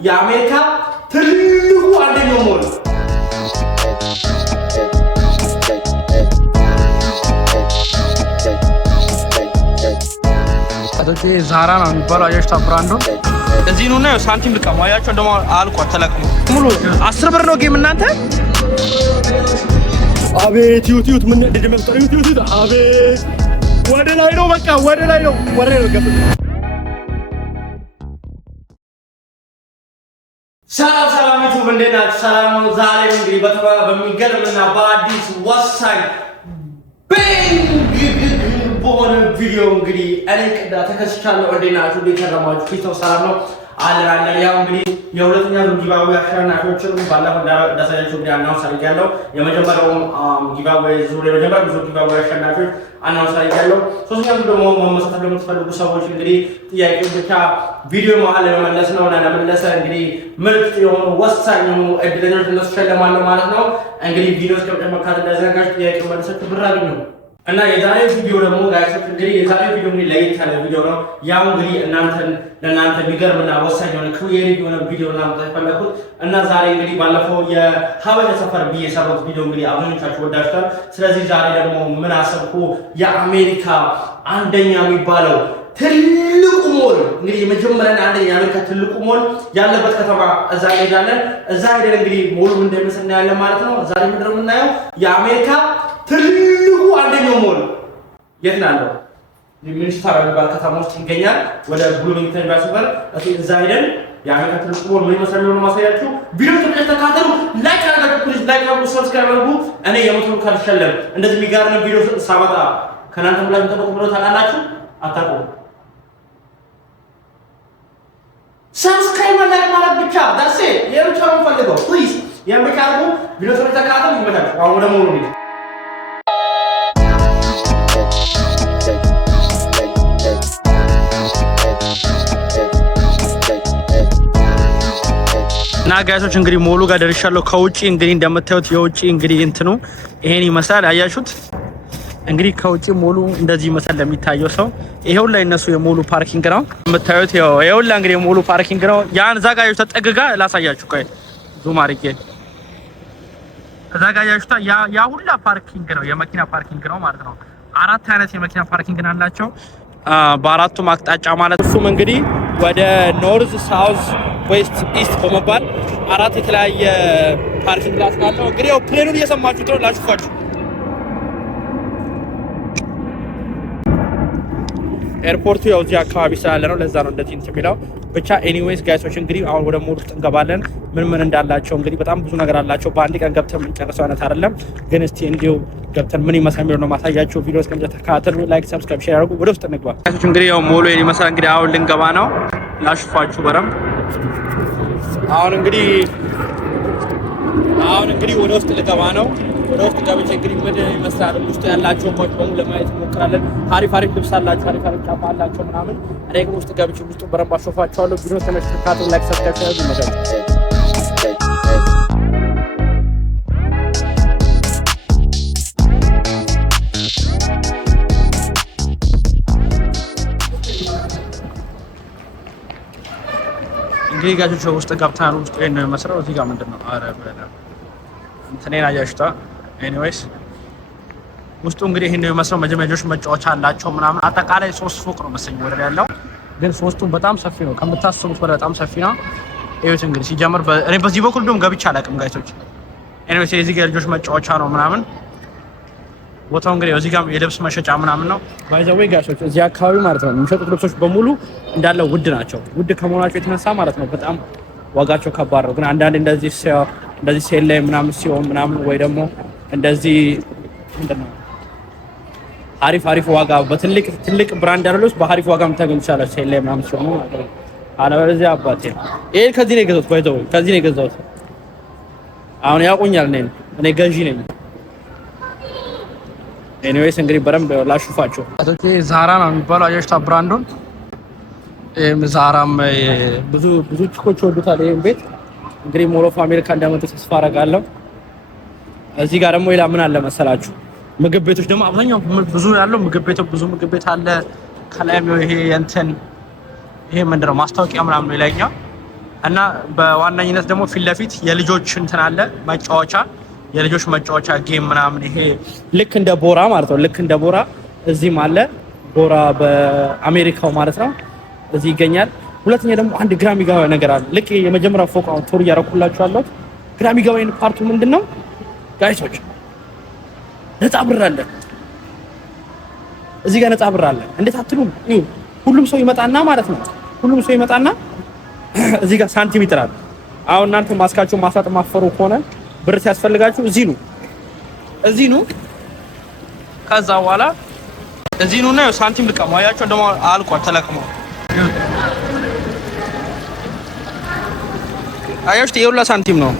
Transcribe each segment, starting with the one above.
የአሜሪካ ትልቁ አንደኛው ሞል አቶቼ ዛራ ነው የሚባለው አያሽታ ብራንዶ እዚህ ነው ነው ሳንቲም ልቀማ አያቸው ደሞ አልቋል ተለቅሞ ሙሉ 10 ብር ነው ጌም እናንተ አቤት ዩቲዩብ ምን እንደደመጣ ዩቲዩብ አቤት ወደ ላይ ነው በቃ ወደ ላይ ነው ሰላም ዩቲዩብ እንዴት ናችሁ? ሰላም ነው። ዛሬ እንግዲህ በሚገርምና በአዲስ ወሳኝ በሆነ ቪዲዮ እንግዲህ እኔ ቅዳ ተከስቻለሁ። እንዴት ናችሁ? እንዴት ከረማችሁ? ፊታው ሰላም ነው አለ ያው እንግዲህ የሁለተኛ ዙር ጊቫዌ አሸናፊዎችን ባለፈው እንዳሳያችሁ እንግዲህ አናውንስ አድርጌያለሁ። የመጀመሪያው ጊቫዌ ዙር የመጀመሪያው ዙር ጊቫዌ አሸናፊዎች አናውንስ አድርጌያለሁ። ሶስተኛው ዙር ደግሞ መመሳተፍ ለምትፈልጉ ሰዎች እንግዲህ ጥያቄዎች ብቻ ቪዲዮ መሀል ላይ መመለስ ነው እና ለመመለስ እንግዲህ ምርጥ የሆኑ ወሳኝ የሆኑ እድለኞች እነሱ ሸለማለሁ ማለት ነው። እንግዲህ ቪዲዮ እስከመጨረሻው እንዳዘጋጅ ጥያቄ መልሳችሁ ብር አግኙ እና የዛሬው ቪዲዮ ደግሞ ጋይሶች እንግዲህ የዛሬው ቪዲዮ እንግዲህ ለየት ያለ ቪዲዮ ነው። ያው እንግዲህ ለእናንተ የሚገርምና ወሳኝ የሆነ ክሪኤቲቭ የሆነ ቪዲዮ ለማምጣት የፈለኩት እና ዛሬ እንግዲህ ባለፈው የሀበሻ ሰፈር ብዬ የሰራሁት ቪዲዮ እንግዲህ አብዛኞቻችሁ ወዳችኋል። ስለዚህ ዛሬ ደግሞ ምን አሰብኩ የአሜሪካ አንደኛ የሚባለው ትልቁ ሞል እንግዲህ የመጀመሪያና አንደኛ የአሜሪካ ትልቁ ሞል ያለበት ከተማ እዛ እንሄዳለን። እዛ ሄደን እንግዲህ ሞሉ እንደምንሰና እናያለን ማለት ነው። ዛሬ ምንድነው የምናየው የአሜሪካ ትልቁ አንደኛው ሞል የት ነው ያለው? ሚኒስታር የሚባል ከተማ ውስጥ ይገኛል። ወደ ብሉሚንግተን ባስበር እዛ ሄደን የአሜሪካ ትልቁ ሞል ምን ይመስላል ነው ማሳያችሁ። ቪዲዮ ተከታተሉ፣ ላይክ አድርጉ፣ ፕሊዝ ላይክ አድርጉ፣ ሰብስክራይብ አድርጉ። እኔ የሞተሩ ካልሸለም እንደዚህ የሚጋርም ቪዲዮ ሳመጣ ከናንተ ብላ ተጠብቁ ብሎ ታውቃላችሁ? አታውቁም? ሰብስክራይብ ላይክ ማለት ብቻ ዳሴ የብቻው ፈልገው ፕሊዝ የምካሩ ቪዲዮ ተከታተሉ ይመጣል። አሁን ወደ ሞሉ ነው እና ጋይሶች እንግዲህ ሞሉ ጋር ደርሻለሁ። ከውጪ እንግዲህ እንደምታዩት የውጪ እንግዲህ እንትኑ ይሄን ይመስላል። አያችሁት? እንግዲህ ከውጪ ሞሉ እንደዚህ ይመስላል ለሚታየው ሰው። ይሄው ላይ እነሱ የሞሉ ፓርኪንግ ነው የምታዩት። ይሄው ላይ እንግዲህ የሞሉ ፓርኪንግ ነው። ያን ዛጋዩ ተጠግጋ ላሳያችሁ። ቆይ ዙም አድርጌ ዛጋያችሁታ ያ ሁላ ፓርኪንግ ነው፣ የመኪና ፓርኪንግ ነው ማለት ነው። አራት አይነት የመኪና ፓርኪንግ አላቸው በአራቱም አቅጣጫ ማለት እሱም እንግዲህ ወደ ኖርዝ፣ ሳውዝ፣ ዌስት፣ ኢስት በመባል አራት የተለያየ ፓርኪንግ ላት ናቸው። እንግዲህ ያው ፕሌኑን እየሰማችሁት ነው ላሽፋችሁ። ኤርፖርቱ ያው እዚህ አካባቢ ስላለ ነው፣ ለዛ ነው እንደዚህ እንትን የሚለው። ብቻ ኤኒዌይስ ጋይሶች እንግዲህ አሁን ወደ ሞል ውስጥ እንገባለን። ምን እንዳላቸው እንግዲህ በጣም ብዙ ነገር አላቸው። በአንድ ቀን ገብተን የምንጨርሰው አይነት አይደለም፣ ግን እስቲ እንዲሁ ገብተን ምን ይመስላል የሚለው ነው ማሳያችሁ። ቪዲዮ እስከመጨረሻ ተከታተሉ፣ ላይክ ሰብስክራይብ ሼር አድርጉ። ወደ ውስጥ እንግባ ጋይሶች። እንግዲህ ያው ሞሉ ይመስላል። እንግዲህ አሁን ልንገባ ነው፣ ላሽፋችሁ በረም። አሁን እንግዲህ ወደ ውስጥ ልገባ ነው። ወደ ውስጥ ገብቼ እንግዲህ ምን ይመስላል ውስጥ ያላቸው ሞች በሙሉ ለማየት እንሞክራለን። አሪፍ ልብስ አላቸው፣ አሪፍ ጫማ አላቸው ምናምን። እኔ ግን ውስጥ ገብቼ ውስጡ በረንብ አሾፋቸዋለሁ። ቪዲዮ ተመልካቹ ላይክ ሰብስክራይብ ያድርጉ ማለት ነው። እንግዲህ ጋጆች ውስጥ ገብተናል። ውስጥ ነው የሚመስለው። እዚህ ጋር ምንድነው? አረ በላ እንትኔን አያሽታ። ኤኒዌይስ ውስጡ እንግዲህ ይሄን ነው የሚመስለው። መጀመሪያዎች መጫወቻ አላቸው ምናምን። አጠቃላይ 3 ፎቅ ነው መሰለኝ ወደ ያለው፣ ግን ሶስቱም በጣም ሰፊ ነው፣ ከምታስቡት በላይ በጣም ሰፊ ነው። እዩት እንግዲህ ሲጀምር እኔ በዚህ በኩል ደም ገብቻ አላውቅም ጋይሶች። ኤኒዌይስ እዚህ ጋር ልጆች መጫወቻ ነው ምናምን። ቦታው እንግዲህ እዚህ ጋር የልብስ መሸጫ ምናምን ነው። ባይ ዘ ዌይ ጋይሶች እዚህ አካባቢ ማለት ነው የሚሸጡት ልብሶች በሙሉ እንዳለ ውድ ናቸው። ውድ ከመሆናቸው የተነሳ ማለት ነው በጣም ዋጋቸው ከባድ ነው። ግን አንዳንድ እንደዚህ ሴል ላይ ምናምን ሲሆን ምናምን ወይ ደግሞ እንደዚህ ምንድነው አሪፍ ዋጋ በትልቅ ብራንድ ያለው በአሪፍ ዋጋ የምታገኙ ይችላል ሴል ላይ ምናምን ሲሆን ማለት ነው። አለበለዚያ አባቴ ይሄ ከዚህ ነው የገዛሁት። ባይ ዘ ዌይ ከዚህ ነው የገዛሁት። አሁን ያውቁኛል እኔ ገዢ ነኝ። ኤኒዌይስ እንግዲህ በረንብ ላሹፋቸው። አቶቼ ዛራ ነው የሚባለው አያሽታ ብራንዶን። ዛራም ብዙ ቺኮች ወዱታል ይሄን ቤት። እንግዲህ ሞል ኦፍ አሜሪካ እንደመጡ ተስፋ አደርጋለሁ። እዚህ ጋር ደግሞ ሌላ ምን አለ መሰላችሁ? ምግብ ቤቶች ደግሞ አብዛኛው ብዙ ያለው ምግብ ቤት አለ። ከላይም ይሄ ምንድነው ማስታወቂያ ምናምን ነው ይላኛው። እና በዋናኝነት ደግሞ ፊት ለፊት የልጆች እንትን አለ መጫወቻ፣ የልጆች መጫወቻ ጌም ምናምን ይሄ ልክ እንደ ቦራ ማለት ነው። ልክ እንደ ቦራ እዚህም አለ ቦራ በአሜሪካው ማለት ነው እዚህ ይገኛል። ሁለተኛ ደግሞ አንድ ግራ የሚገባ ነገር አለ። ልክ የመጀመሪያው ፎቅ አሁን ቶር እያደረኩላችሁ ያለው ግራ የሚገባኝ ፓርቱ ምንድን ነው ጋይሶች? ነፃ ብር አለ እዚህ ጋር ነፃ ብር አለ። እንዴት አትሉም? ሁሉም ሰው ይመጣና ማለት ነው ሁሉም ሰው ይመጣና እዚህ ጋር ሳንቲም ይጥላል። አሁን እናንተ ማስካችሁን ማሳጥ ማፈሩ ከሆነ ብር ሲያስፈልጋችሁ እዚህ ነው። ከዛ በኋላ እዚህ ነው ነው ሳንቲም ልቀሙ። አያችሁ እንደማ አልቋል ተለቅሞ። አያችሁ የሁላ ሳንቲም ነው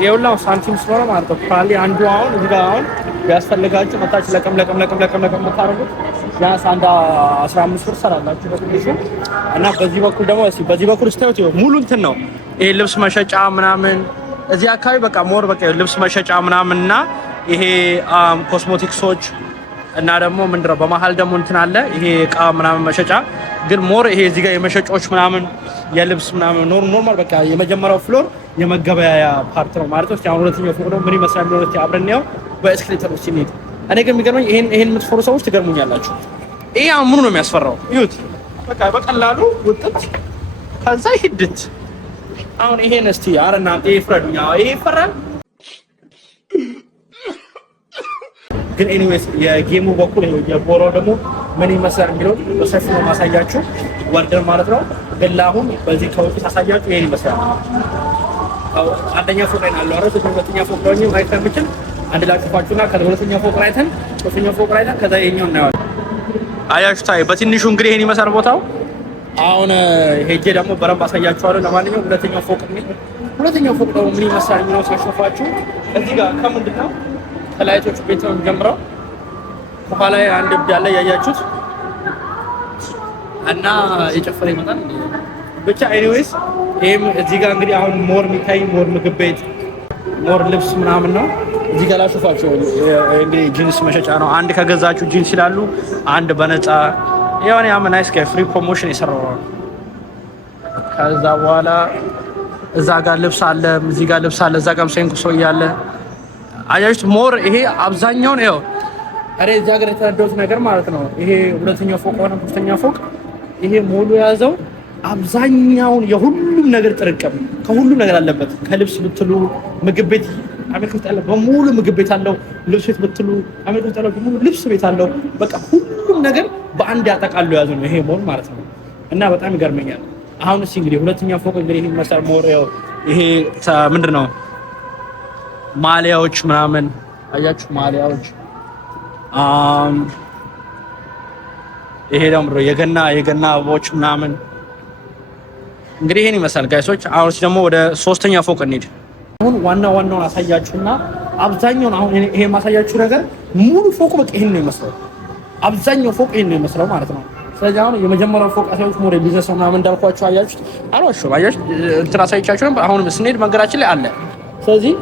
የሁላ ሳንቲም ስለሆነ ማለት ነው። ፕራሊ አንዱ አሁን እዚህ ጋር አሁን ቢያስፈልጋችሁ መታችሁ ለቀም ታረጉት ያንስ አንድ 15 ብር ሰራላችሁ በትንሹ። እና በዚህ በኩል ደግሞ በዚህ በኩል ስታዩት ሙሉ እንትን ነው ይሄ ልብስ መሸጫ ምናምን እዚህ አካባቢ በቃ ሞር በቃ ልብስ መሸጫ ምናምን እና ይሄ ኮስሞቲክሶች እና ደግሞ ምንድነው በመሀል ደግሞ እንትን አለ ይሄ እቃ ምናምን መሸጫ ግን ሞር ይሄ እዚህ ጋር የመሸጫዎች ምናምን የልብስ ምናምን ኖርማል በቃ የመጀመሪያው ፍሎር የመገበያያ ፓርት ነው ማለት ነው። አሁን ሁለተኛው ፎቅ ደግሞ ምን ይመስላል ነው አብረን ያው በኤስኬሌተር ውስጥ ሲሄድ እኔ ግን የሚገርመኝ ይሄን የምትፈሩ ሰዎች ትገርሙኛላችሁ። ይሄ አሁን ነው የሚያስፈራው። ይሁት በቃ በቀላሉ ውጥት ከዛ ሂድት። አሁን ይሄን እስቲ አረና ይሄ ፍረዱኛ ይሄ ይፈራል። ግን ኤኒዌይስ የጌሙ በኩል የቦራው ደግሞ ምን ይመስላል የሚለው በሰፊው ነው ማሳያችሁ ወርደን ማለት ነው። ግን ለአሁን በዚህ ከውጭ ሳሳያችሁ ይሄን ይመስላል። አንደኛ ፎቅ ላይ ያለው አረስ ሁለተኛ ፎቅ ላይ ነው ማየት ከምችል አንድ ላይ ጽፋችሁና ከሁለተኛ ፎቅ ላይ አይተን ሶስተኛ ፎቅ ላይ አይተን ከዛ ይሄኛው እናያለን። አያችሁ በትንሹ እንግዲህ ይሄን ይመስላል ቦታው። አሁን ሄጄ ደግሞ በረንብ አሳያችኋለሁ። ለማንኛውም ሁለተኛው ፎቅ ደግሞ ምን ይመስላል የሚለው ሳሾፋችሁ እዚህ ጋር ከምንድን ነው ከላይቶች ቤት ነው ጀምረው ከኋላ አንድ እብድ ያለ ያያችሁት እና የጨፈረ ይመጣል ብቻ። ኤኒዌይስ ይሄም እዚህ ጋር እንግዲህ አሁን ሞር የሚታይ ሞር ምግብ ቤት ሞር ልብስ ምናምን ነው። እዚህ ጋር ላሾፋቸው እንግዲህ ጂንስ መሸጫ ነው። አንድ ከገዛችሁ ጂንስ ይላሉ አንድ በነፃ የሆነ ያም ናይስ ፍሪ ፕሮሞሽን የሰራው። ከዛ በኋላ እዛ ጋር ልብስ አለ እዚህ ጋር ልብስ አለ እዛ ጋርም ሴንኩ ሰው እያለ አያችሁት ሞር ይሄ አብዛኛውን ይኸው አሬ እዚህ ሀገር የተረዳሁት ነገር ማለት ነው። ይሄ ሁለተኛው ፎቅ ሆነ ሶስተኛ ፎቅ ይሄ ሞሉ የያዘው አብዛኛውን የሁሉም ነገር ጥርቅም ከሁሉም ነገር አለበት። ከልብስ ብትሉ ምግብ ቤት አሜሪካ ውስጥ ያለው በሙሉ ምግብ ቤት አለው። ልብስ ቤት ብትሉ አሜሪካ ውስጥ ያለው በሙሉ ልብስ ቤት አለው። በቃ ሁሉም ነገር በአንድ ያጠቃሉ የያዙ ነው ይሄ ሞል ማለት ነው። እና በጣም ይገርመኛል። አሁን እስኪ እንግዲህ ሁለተኛ ፎቅ እንግዲህ ይሄን መሰል ሞር ይሄ ምንድነው ማሊያዎች ምናምን አያችሁ ማሊያዎች ይሄ ደግሞ የገና አበቦች ምናምን እንግዲህ ይሄን ይመስላል ጋይሶች። አሁን ደግሞ ወደ ሶስተኛ ፎቅ እንሂድ። አሁን ዋናውን አሳያችሁና አብዛኛውን አሁን ይሄ ማሳያችሁ ነገር ሙሉ ፎቁ በቃ ይሄን ነው የሚመስለው። አብዛኛው ፎቅ ይሄን ነው የሚመስለው ማለት ነው። ስለዚህ አሁን የመጀመሪያው ፎቅ አሳያችሁ ሞር ቢዝነስ ምናምን እንዳልኳችሁ አያችሁት አሏችሁ አያችሁ እንትን አሳይቻችሁ ነበር። አሁን ስንሄድ መንገዳችን ላይ አለ። ስለዚህ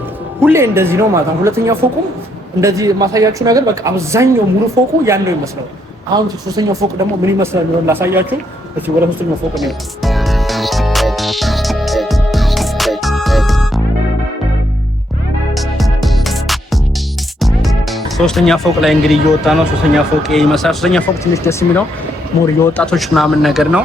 ሁሌ እንደዚህ ነው ማለት ነው። ሁለተኛ ፎቁም እንደዚህ ማሳያችሁ ነገር በቃ አብዛኛው ሙሉ ፎቁ ያን ነው የሚመስለው። አሁን ሶስተኛው ፎቅ ደግሞ ምን ይመስላል ነው ላሳያችሁ። እሺ ወደ ሶስተኛው ፎቅ ነው። ሶስተኛ ፎቅ ላይ እንግዲህ እየወጣ ነው። ሶስተኛ ፎቅ ይመስላል። ሶስተኛ ፎቅ ትንሽ ደስ የሚለው ሞር የወጣቶች ምናምን ነገር ነው።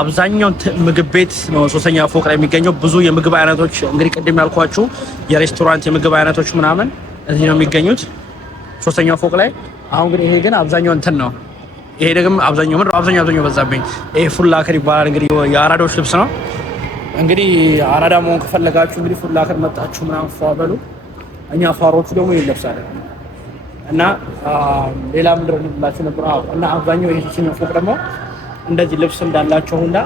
አብዛኛው ምግብ ቤት ነው ሶስተኛ ፎቅ ላይ የሚገኘው። ብዙ የምግብ አይነቶች እንግዲህ ቅድም ያልኳችሁ የሬስቶራንት የምግብ አይነቶች ምናምን እዚህ ነው የሚገኙት ሶስተኛው ፎቅ ላይ። አሁን ግን ይሄ ግን አብዛኛው እንትን ነው። ይሄ ደግሞ አብዛኛው በዛብኝ። ይሄ ፉላከር ይባላል። እንግዲህ የአራዳዎች ልብስ ነው። እንግዲህ አራዳ መሆን ከፈለጋችሁ እንግዲህ ፉላከር መጣችሁ ምናምን ፏ በሉ። እኛ ፋሮቹ ደግሞ ይለብሳል እና ሌላ ምንድነው ብላችሁ ነበር። እና አብዛኛው ይሄ ሶስተኛው ፎቅ ደግሞ እንደዚህ ልብስ እንዳላቸው ሁላ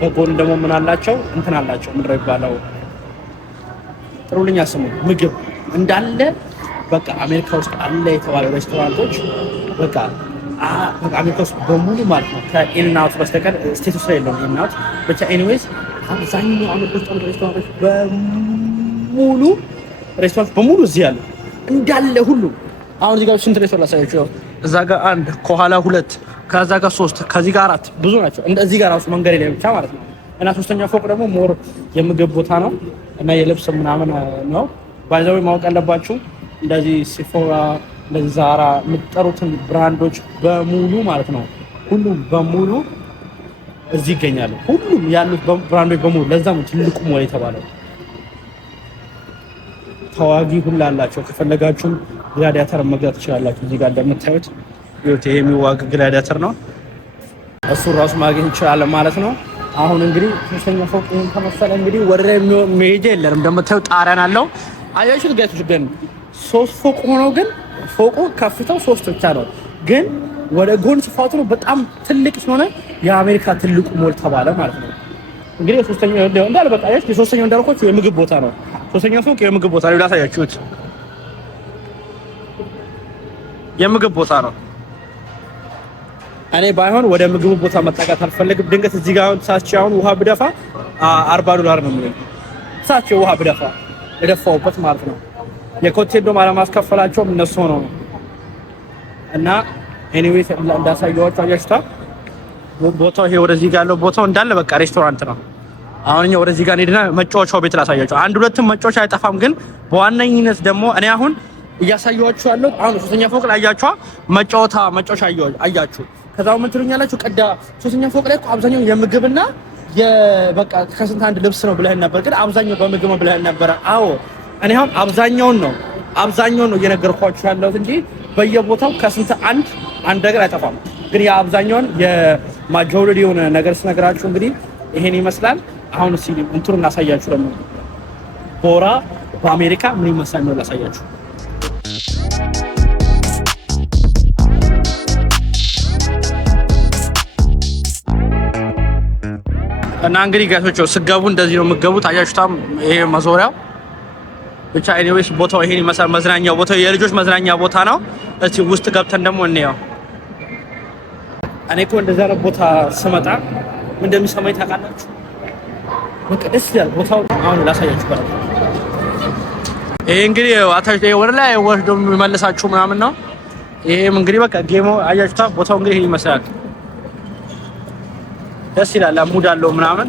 በጎን ደግሞ ምን አላቸው እንትን አላቸው ምንድነው ይባላል ጥሩልኛ ስሙ ምግብ እንዳለ በቃ አሜሪካ ውስጥ አለ የተባለ ሬስቶራንቶች በቃ አሜሪካ ውስጥ በሙሉ ማለት ነው ከኢንናውት በስተቀር ስቴቱስ ላይ የለውም ኢንናውት ብቻ። ኤኒዌይስ አብዛኛው አሜሪካ ውስጥ ያሉ ሬስቶራንቶች በሙሉ እዚህ ያሉ እንዳለ ሁሉ። አሁን እዚህ ጋር ስንት ሬስቶራንት ላሳያችሁ። እዛ ጋር አንድ ከኋላ ሁለት ከዛ ጋር 3 ከዚህ ጋር 4 ብዙ ናቸው። እንደዚህ ጋር ራሱ መንገድ ላይ ብቻ ማለት ነው። እና ሶስተኛ ፎቅ ደግሞ ሞር የምግብ ቦታ ነው እና የልብስ ምናምን ነው። ባይዘው ማወቅ ያለባችሁ እንደዚህ ሲፎራ እንደዚህ ዛራ የምትጠሩትን ብራንዶች በሙሉ ማለት ነው ሁሉም በሙሉ እዚህ ይገኛሉ። ሁሉም ያሉት ብራንዶች በሙሉ ለዛም ትልቁ ሞል የተባለው ተዋጊ ሁሉ አላቸው። ከፈለጋችሁም ግላዲያተር መግዛት ትችላላችሁ። እዚህ ጋር እንደምታዩት ይሄ የሚዋግ ግላዲያተር ነው። እሱ ራሱ ማግኘት እንችላለን ማለት ነው። አሁን እንግዲህ ሶስተኛ ፎቅ ይሄን ተመሰለ እንግዲህ ወደ መሄጃ የለንም። እንደምታዩት ጣሪያን አለው አያችሁት ጋይቶች። ግን 3 ፎቅ ሆኖ ግን ፎቁ ከፍታው 3 ብቻ ነው። ግን ወደ ጎን ስፋቱ ነው በጣም ትልቅ ስለሆነ የአሜሪካ ትልቁ ሞል ተባለ ማለት ነው። እንግዲህ ሶስተኛው እንዳለ በቃ አያችሁት የሶስተኛው እንዳልኳችሁ የምግብ ቦታ ነው። ሶስተኛው ፎቅ የምግብ ቦታ ነው። ላሳያችሁት የምግብ ቦታ ነው። እኔ ባይሆን ወደ ምግቡ ቦታ መጣቃት አልፈልግም። ድንገት እዚህ ጋር ሳቻውን ውሃ ብደፋ $40 ነው የሚለው ሳቸው ውሃ ብደፋ የደፋውበት ማለት ነው። የኮቴዶ ማለማስከፈላቸው እነሱ ነው እና ኤኒዌይስ እንዳሳየዋችሁ አያችሁታ ቦታው ይሄ ወደዚህ ጋር ያለው ቦታው እንዳለ በቃ ሬስቶራንት ነው። አሁን እኛ ወደዚህ ጋር ሄድና መጫወቻው ቤት ላሳያችሁ። አንድ ሁለትም መጫወቻ አይጠፋም። ግን በዋነኝነት ደግሞ እኔ አሁን እያሳየኋችሁ ያለው አሁን ሶስተኛ ፎቅ ላይ መጫወቻ አያችሁ። ከዛው ምን ትሉኛላችሁ? ቀዳ ሶስተኛ ፎቅ ላይ አብዛኛው የምግብና የበቃ ከስንት አንድ ልብስ ነው ብለህን ነበር። ግን አብዛኛው በምግብ ነው ብለህን ነበር። አዎ እኔ አሁን አብዛኛውን ነው እየነገርኳችሁ ያለሁት እንጂ በየቦታው ከስንት አንድ ነገር አይጠፋም። ግን የአብዛኛውን የማጆሪቲ የሆነ ነገር ስነግራችሁ እንግዲህ ይሄን ይመስላል። አሁን እስኪ እንትሩን እናሳያችሁ። ደግሞ ቦራ በአሜሪካ ምን ይመስላል ነው ላሳያችሁ። እና እንግዲህ ጋቶች ስገቡ እንደዚህ ነው የምትገቡት። አያችሁታም ይሄ መዞሪያው ብቻ ኤኒዌይስ ቦታው ይሄን ይመስላል። መዝናኛው ቦታው የልጆች መዝናኛ ቦታ ነው። እስቲ ውስጥ ገብተን ደግሞ እንየው። እኔ እኮ እንደዛ ነው ቦታ ስመጣ ምን እንደሚሰማኝ ታውቃላችሁ? በቃ ደስ ይላል ቦታው። አሁን ላሳያችሁ ባለ ይሄ እንግዲህ አታች ወደ ላይ ወርዶ የሚመለሳችሁ ምናምን ነው። ይሄም እንግዲህ በቃ ጌሞ አያችሁታ ቦታው እንግዲህ ይሄን ይመስላል። ደስ ይላል። አሙድ አለው ምናምን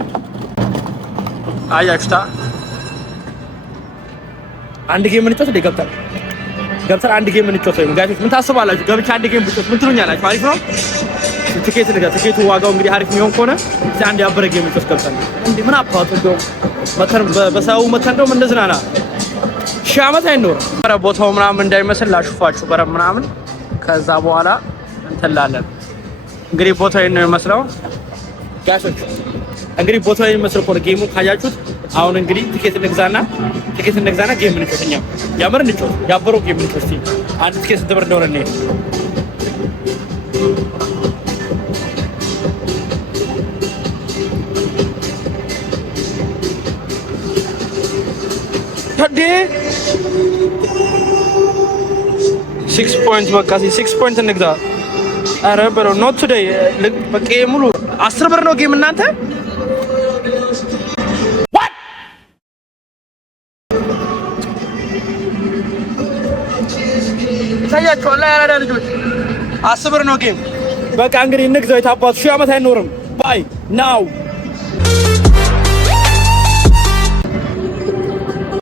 አያችሁታ። አንድ ጌም እንጫወት እንደ ገብተን አንድ ጌም እንጫወት ወይ ጋይስ ምን ታስባላችሁ? ገብቻ አንድ ጌም ብጫወት ምን ትሉኛላችሁ? አሪፍ ነው። ትኬቱ ዋጋው እንግዲህ አሪፍ የሚሆን ከሆነ አንድ ያበረ ጌም እንጫወት ገብተን እንዴ ምን አባቱ እንደው በሰው መተን እንደው እንደዝናና ሺህ ዓመት አይኖርም። ቦታው ምናምን እንዳይመስል ላሹፋችሁ በረም ምናምን ከዛ በኋላ እንተላለን። እንግዲህ ቦታው ይሄን ነው የሚመስለው ጋሾች። እንግዲህ ቦታው የሚመስል ኮር ጌሙ ካያችሁት አሁን እንግዲህ ትኬት እንግዛና ጌም እንጫወተኛ ያመር እንጫወት ያበረው ጌም እንጫወት። አንድ ትኬት ስንት ብር እንደሆነ ነው ታዲ 6 ፖይንት በቃ 6 ፖይንት እንግዛ። አረ ብሮ ኖት ቱዴይ በቃ ሙሉ 10 ብር ነው ጌም እናንተ ታያችሁ ላይ ያራዳ ልጆች 10 ብር ነው ጌም። በቃ እንግዲህ እንግዛው። የታባቱ ሺህ ዓመት አይኖርም። ባይ ናው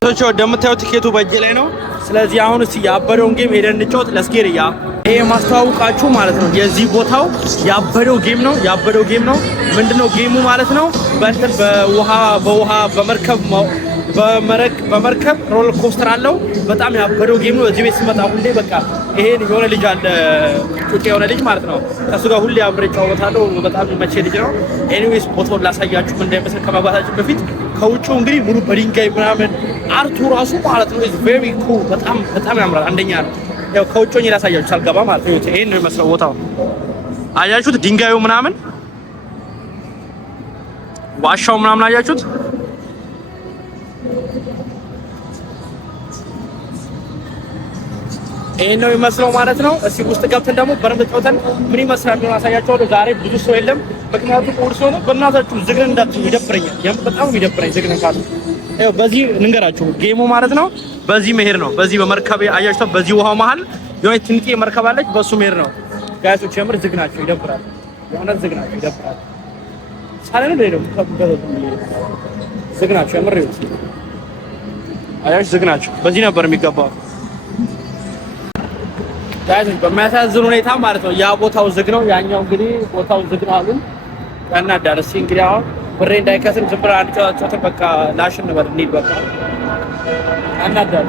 ቶቾ እንደምታዩት ትኬቱ በእጄ ላይ ነው። ስለዚህ አሁን እስኪ ያበደውን ጌም ሄደን እንጫወት። ለስኬርያ ይሄ ማስተዋወቃችሁ ማለት ነው። የዚህ ቦታው ያበደው ጌም ነው። ምንድነው ጌሙ ማለት ነው? በውሃ በመርከብ ሮል ኮስተር አለው። በጣም ያበደው ጌም ነው። እዚህ ቤት ስመጣ ሁሌ በቃ ይሄን የሆነ ልጅ አለ ጩጬ የሆነ ልጅ ማለት ነው። ከሱ ጋር ሁሌ አብሬ እጫወታለሁ። በጣም የሚመቼ ልጅ ነው። ኤኒዌይስ ቦታውን ላሳያችሁ ምን እንደሚመስል ከመግባታችን በፊት ከውጭው እንግዲህ ሙሉ በድንጋይ ምናምን አርቱ ራሱ ማለት ነው ኢዝ ቬሪ ኩል። በጣም ያምራል። አንደኛ ነው። ያው ከውጭው ላሳያችሁ ሳልገባ ማለት ነው። ይሄን ነው የሚመስለው ቦታው። አያችሁት? ድንጋዩ ምናምን ዋሻው ምናምን አያችሁት? ይሄን ነው የሚመስለው ማለት ነው። እስኪ ውስጥ ገብተን ደግሞ በረንብ ተጫውተን ምን ይመስላል ነው አሳያችኋለሁ። ዛሬ ብዙ ሰው የለም፣ ምክንያቱም ቁርስ ሆነ። በእናታችሁ ዝግን እንዳትሉ ይደብረኛል። በጣም ይደብረኝ ዝግን ካሉ። ያው በዚህ ልንገራችሁ ጌሙ ማለት ነው። በዚህ መሄድ ነው። በዚህ በመርከብ አያችሁት? በዚህ ውሃው መሀል የሆነ ትንጤ መርከብ አለች። በሱ መሄድ ነው። ጋይሶች የምር ዝግ ናቸው፣ ይደብራል። የሆነ ዝግ ናቸው፣ ይደብራል። ሳለን ነው ደግሞ ዝግ ናቸው የምር ይሁን አያሽ ዝግ ናቸው። በዚህ ነበር የሚገባው ጋይሶች። በሚያሳዝን ሁኔታ ማለት ነው ያ ቦታው ዝግ ነው፣ ያኛው እንግዲህ ቦታው ዝግ ነው አሉን። ያናዳል። እስኪ እንግዲህ አሁን ብሬ እንዳይከስም ዝም ብለህ አንድ ጨዋታ በቃ ላሽን ነበር እንሂድ በቃ ያናዳል።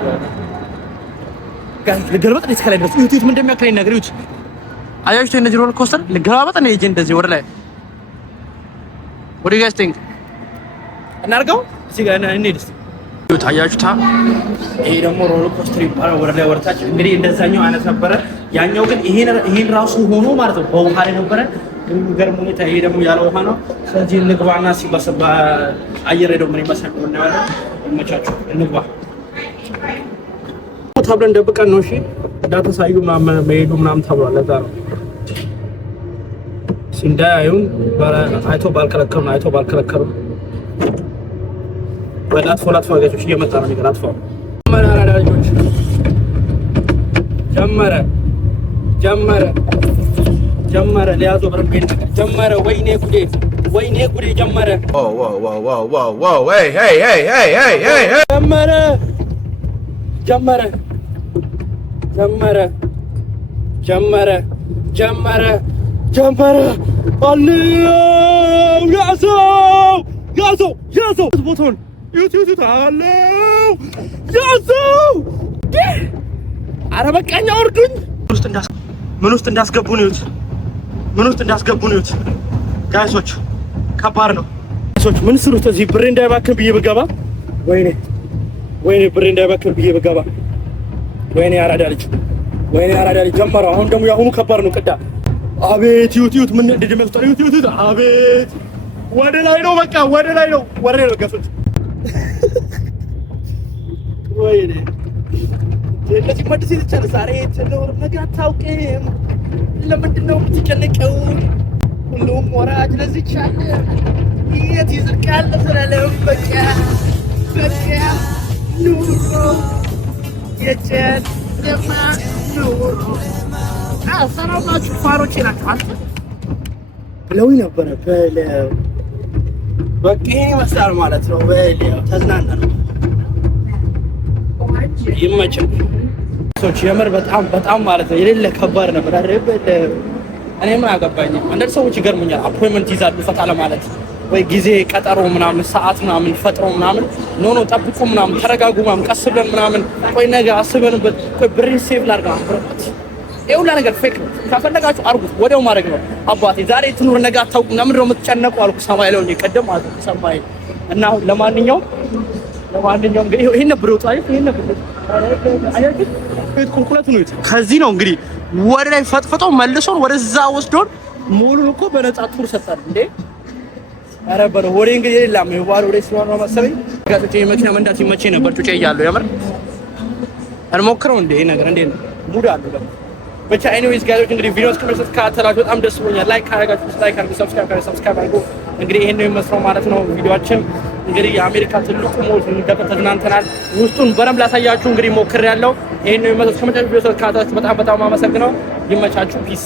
ጋይስ ልገልበጥ ነው እስከላይ ድረስ ዩቲዩብ ምን እንደሚያክለኝ ነገር ዩቲዩብ አያችሁ እነዚህ ሮለር ኮስተር ልገባበጥ ነው እጄ እንደዚህ ወደ ላይ what do you guys think እናርገው እዚህ ጋር እንሂድ እስኪ ታያችሁታ። ይሄ ደግሞ ሮለር ኮስተር ይባላል። ወደ ላይ ወርታች እንግዲህ እንደዛኛው አይነት ነበረ። ያኛው ግን ይሄን ራሱ ሆኖ ማለት ነው በውሃ ላይ ነበረ። የሚገርም ሁኔታ ይሄ ደግሞ ያለ ውሃ ነው። ስለዚህ እንግባና ሲበሰባ አየር ሄዶ ምን ይመስላል ነው እናያለን። ይመቻችሁ እንግባ ተብለን ደብቀን ነው። እሺ እንዳታሳዩ ምናምን መሄዱ ምናምን ተብሏል። ለዛ ነው ሲንዳዩን አይቶ ባልከለከሉ ወላት ፎላት ፎጋጆች እየመጣ ነው ነገር አጥፋው ማራራጆች ጀመረ ሊያዞ በረቤን ጀመረ። ወይኔ ጉዴ ጀመረ። ዋው hey ጀመረ አለው ያዘው ቦታውን ዩቲዩብ አለው ያዘው። ኧረ በቃኛ ወርዱኝ። ምን ውስጥ እንዳስገቡን ይሁት ጋይሶች፣ ከባድ ነው ጋይሶች። ምን ስሩት እዚህ ብሬ እንዳይባክን ብዬ ብገባ ወይኔ ብሬ እንዳይባክን ብዬ ብገባ ወይኔ አራዳ ልጅ ጀመረ። አሁን ደግሞ ያሁኑ ከባድ ነው። ቅዳ አቤት ዩቲዩብ ምን እንደሚያስጠራ ዩቲዩብ አቤት ወደ ላይ ነው በቃ ወደ ላይ ነው ጋይሶች። ወይኔ እንደዚህ መድስ ይቻላል። ዛሬ ተኖር ነገር አታውቅም። ለምንድን ነው የምትጨነቀው? ሁሉም ወራጅ ለዚህ ይቻላል። የት ይዝቃል ዘላለም በቃ ኑሮ የጨለማ ኑሮ አሰራባችሁ ፋሮቼ ናቸው አንተ ብለውኝ ነበረ። በለው በቃ ይሄን ይመስላል ማለት ነው። በለው ተዝናናለሁ። ይመችም ሰዎች የምር በጣም ማለት ነው የሌለ ከባድ ነበር አይደል? እኔ ምን አገባኝ። አንዳንድ ሰዎች ይገርሙኛል። አፖይንትመንት ይዛሉ ፈታ ለማለት ወይ ጊዜ ቀጠሮ ምናምን ሰዓት ምናምን ፈጥሮ ምናምን ኖ ጠብቁ ምናምን ተረጋጉ ምናምን ቀስ ብለን ምናምን ቆይ ነገ አስበንበት ቆይ ብሬን ሴቭ ላድርግ አብረበት ይኸውላ ነገር ፌክ ነው። ከፈለጋችሁ አርጉት ወዲያው ማድረግ ነው። አባቴ ዛሬ ትኑር ነገ አታውቁም። ለምን ነው የምትጨነቁ አልኩ። ሰማይ ላይ ነው ቀደም አልኩ ሰማይ እና ለማንኛውም እንግዲህ ይሄን ነበር ቁልቁለቱ ነው። ከዚህ ነው እንግዲህ ወደ ላይ ፈጥፍጦ መልሶን ወደዛ ወስዶን ሙሉን እኮ በነፃ ቱር ሰጣን እንዴ! ኧረ በለው ወሬ እንግዲህ የለም ይባል ወሬ ስለሆነ መሰለኝ ጋዜጣ የመኪና መንዳት ይመቸኝ ነበር። ጩጬ እያለሁ የምር አልሞክረው እንዴ ይሄ ነገር እንዴ ነው ሙድ አለው ደግሞ ብቻ። ኤኒዌይስ ጋይስ እንግዲህ ቪዲዮስ ከመሰጥ ካተላችሁ በጣም ደስ ብሎኛል። ላይክ ካደረጋችሁ ላይክ አድርጉ፣ ሰብስክራይብ አድርጉ። እንግዲህ ይሄን ነው የሚመስለው ማለት ነው ቪዲዮአችን። እንግዲህ የአሜሪካ ትልቁ ሞል እንደበት ተዝናንተናል። ውስጡን በደንብ ላሳያችሁ እንግዲህ ሞክሬያለሁ። ይሄን ነው የሚመስለው። ከመጨረሻው ቪዲዮ ካተላችሁ በጣም አመሰግናለሁ። ይመቻችሁ። ፒስ